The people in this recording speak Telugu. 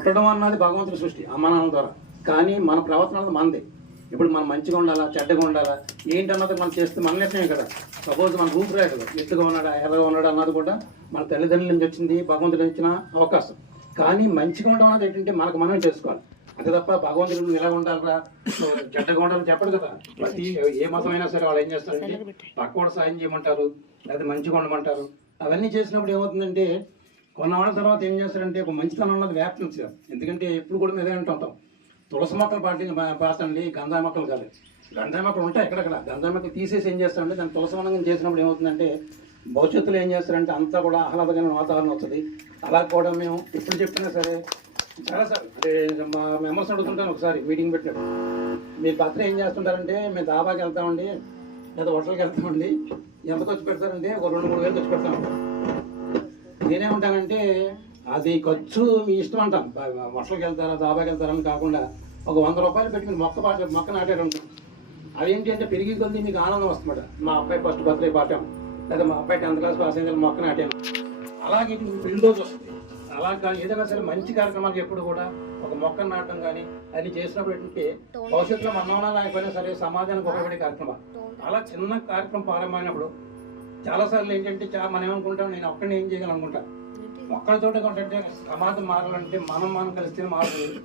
పుట్టడం అన్నది భగవంతుడి సృష్టి అమ్మ నాన్న ద్వారా. కానీ మన ప్రవర్తన అన్నది మనదే. ఇప్పుడు మనం మంచిగా ఉండాలా చెడ్డగా ఉండాలా ఏంటన్నది మనం చేస్తే మన నిర్ణయం కదా. సపోజ్ మన రూపురేఖలు ఎత్తుగా ఉన్నాడా ఎర్రగా ఉన్నాడా అన్నది కూడా మన తల్లిదండ్రుల నుంచి వచ్చింది, భగవంతుడు ఇచ్చిన అవకాశం. కానీ మంచిగా ఉండడం అన్నది ఏంటంటే మనకు మనమే చేసుకోవాలి. అంతే తప్ప భగవంతుడు ఇలా ఉండాలరా చెడ్డగా ఉండాలని చెప్పడు కదా. ప్రతి ఏ మతం అయినా సరే వాళ్ళు ఏం చేస్తారంటే పక్కోడు సాయం చేయమంటారు, లేదా మంచిగా ఉండమంటారు. అవన్నీ చేసినప్పుడు ఏమవుతుందంటే కొన్నాళ్ళ తర్వాత ఏం చేస్తారంటే ఒక మంచితనం అన్నది వ్యాప్తి. ఎందుకంటే ఎప్పుడు కూడా మీద అంటుంటాం తులసి మొక్కలు పాతండి, గంధాయి మొక్కలు కాదు. గంధాయి మొక్కలు ఉంటాయి ఎక్కడెక్కడ. గంధాయి మొక్కలు తీసేసి ఏం చేస్తారంటే దాన్ని తులసవనంగా చేసినప్పుడు ఏమవుతుందంటే భవిష్యత్తులో ఏం చేస్తారంటే అంతా కూడా ఆహ్లాదకరమైన వాతావరణం వస్తుంది. అలా కూడా మేము ఎప్పుడు చెప్పినా సరే చాలాసార్లు అంటే మా మెంబర్స్ అడుగుతుంటాను. ఒకసారి మీటింగ్ పెట్టినప్పుడు మీరు పత్రం ఏం చేస్తుంటారంటే మేము దాబాకి వెళ్తామండి లేదా హోటల్కి వెళ్తామండి, ఎంత ఖర్చు పెడతారంటే ఒక 2-3 వేలు ఖర్చు పెడతామంటాం. నేనేమంటానంటే అది ఖర్చు మీ ఇష్టం అంటాం. హోటల్కి వెళ్తారా దాబాకి వెళ్తారని కాకుండా ఒక 100 రూపాయలు పెట్టి మీరు మొక్క నాటారు అనుకుంటాం. అదేంటి అంటే పెరిగి కొద్ది మీకు ఆనందం వస్తుందన్నమాట. మా అబ్బాయి ఫస్ట్ బర్త్డే పాటాం, లేదా మా అబ్బాయి 10th క్లాస్ పాస్ అయిన మొక్క నాటాను. అలాగే పెళ్లి రోజు వస్తుంది. అలా కానీ ఏదైనా సరే మంచి కార్యక్రమాలకు ఎప్పుడు కూడా ఒక మొక్కను నాటడం కానీ అది చేసినప్పుడు ఏంటంటే భవిష్యత్తులో మన లేకపోయినా సరే సమాజానికి ఉపయోగపడే కార్యక్రమాలు. అలా చిన్న కార్యక్రమం ప్రారంభమైనప్పుడు చాలాసార్లు ఏంటంటే మనం ఏమనుకుంటాం నేను ఒక్కడిని ఏం చేయగలను అనుకుంటా. మొక్కలతోటి ఏంటంటే సమాజం మారాలంటే మనం కలిస్తే మారుతుంది.